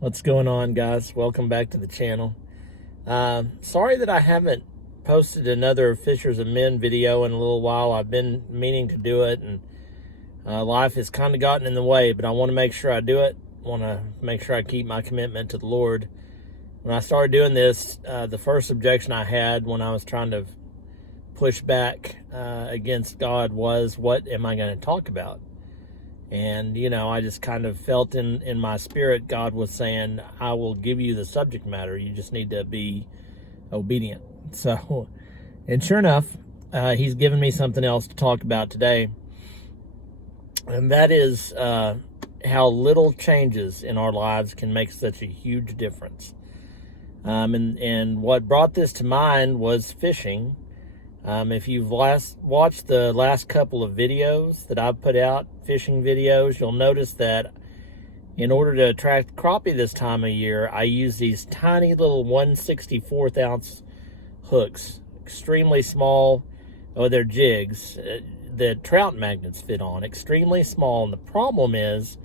What's going on, guys? Welcome back to the channel. Sorry that I haven't posted another Fishers of Men video in a little while. I've been meaning to do it, and life has kind of gotten in the way, but I want to make sure I do it. I want to make sure I keep my commitment to the Lord. When I started doing this, the first objection I had when I was trying to push back against God was, what am I going to talk about? And, I just kind of felt in my spirit, God was saying, I will give you the subject matter. You just need to be obedient. So, and sure enough, he's given me something else to talk about today. And that is how little changes in our lives can make such a huge difference. And what brought this to mind was fishing. If you've watched the last couple of videos that I've put out, fishing videos, you'll notice that in order to attract crappie this time of year, I use these tiny little 1/64th ounce hooks, extremely small. Oh, they're jigs that trout magnets fit on, extremely small. And the problem is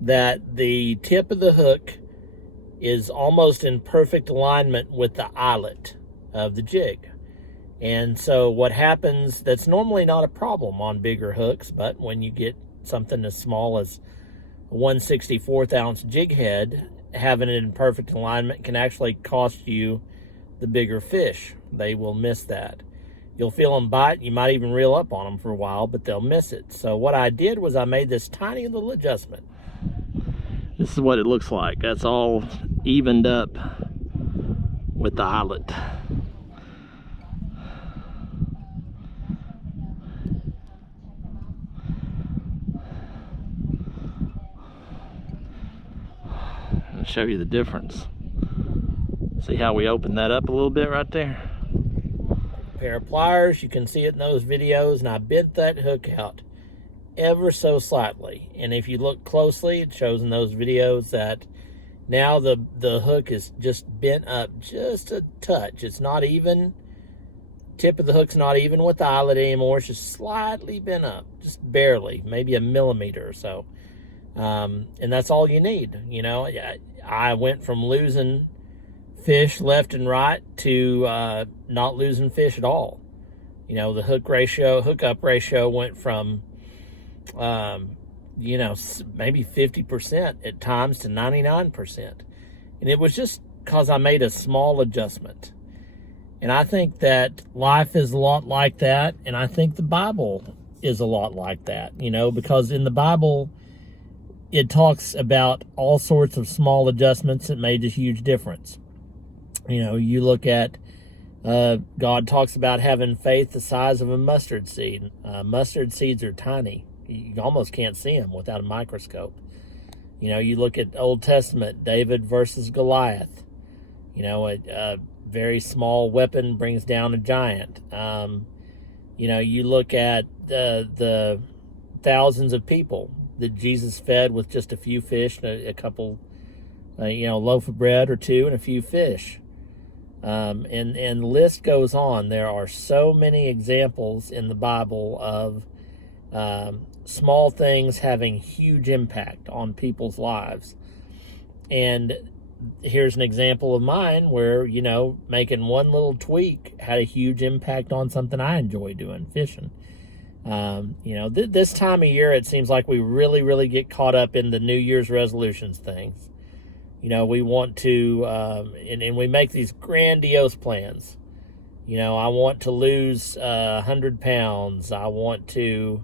that the tip of the hook is almost in perfect alignment with the eyelet of the jig. And so what happens, that's normally not a problem on bigger hooks, but when you get something as small as a 1/64th ounce jig head, having it in perfect alignment can actually cost you the bigger fish. They will miss that. You'll feel them bite. You might even reel up on them for a while, but they'll miss it. So what I did was I made this tiny little adjustment. This is what it looks like. That's all evened up with the eyelet. Show you the difference. See how we open that up a little bit right there? A pair of pliers, you can see it in those videos, and I bent that hook out ever so slightly. And if you look closely, it shows in those videos that now the hook is just bent up just a touch. It's not even, tip of the hook's not even with the eyelet anymore. It's just slightly bent up, just barely, maybe a millimeter or so. And that's all you need. I went from losing fish left and right to not losing fish at all. The hookup ratio went from maybe 50% at times to 99%. And it was just because I made a small adjustment. And I think that life is a lot like that, and I think the Bible is a lot like that, because in the Bible it talks about all sorts of small adjustments that made a huge difference. You look at, God talks about having faith the size of a mustard seed. Mustard seeds are tiny. You almost can't see them without a microscope. You look at Old Testament, David versus Goliath. A very small weapon brings down a giant. You look at the thousands of people that Jesus fed with just a few fish and a couple, loaf of bread or two and a few fish. And the list goes on. There are so many examples in the Bible of small things having huge impact on people's lives. And here's an example of mine where, making one little tweak had a huge impact on something I enjoy doing, fishing. This time of year, it seems like we really, really get caught up in the New Year's resolutions things. We want to, and we make these grandiose plans. I want to lose 100 pounds. I want to,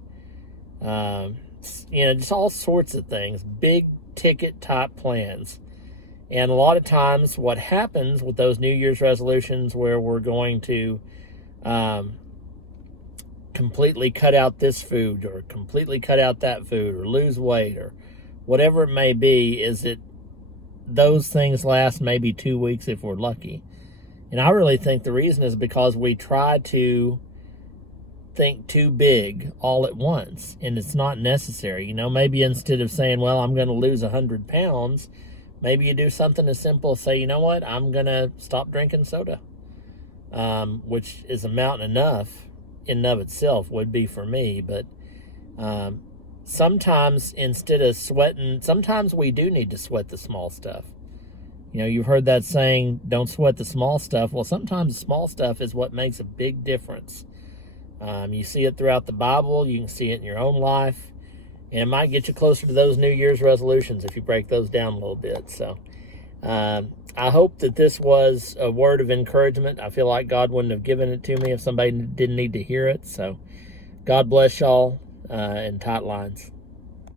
just all sorts of things, big ticket type plans. And a lot of times what happens with those New Year's resolutions where we're going to, completely cut out this food or completely cut out that food or lose weight or whatever it may be, is that those things last maybe 2 weeks if we're lucky. And I really think the reason is because we try to think too big all at once, and it's not necessary. Maybe instead of saying, well, I'm going to lose 100 pounds, maybe you do something as simple as say, you know what, I'm going to stop drinking soda, which is a mountain enough in and of itself, would be for me. But sometimes instead of sweating, sometimes we do need to sweat the small stuff. You know, you've heard that saying, don't sweat the small stuff. Well, sometimes the small stuff is what makes a big difference. You see it throughout the Bible. You can see it in your own life. And it might get you closer to those New Year's resolutions if you break those down a little bit. So I hope that this was a word of encouragement. I feel like God wouldn't have given it to me if somebody didn't need to hear it. So God bless y'all, and tight lines.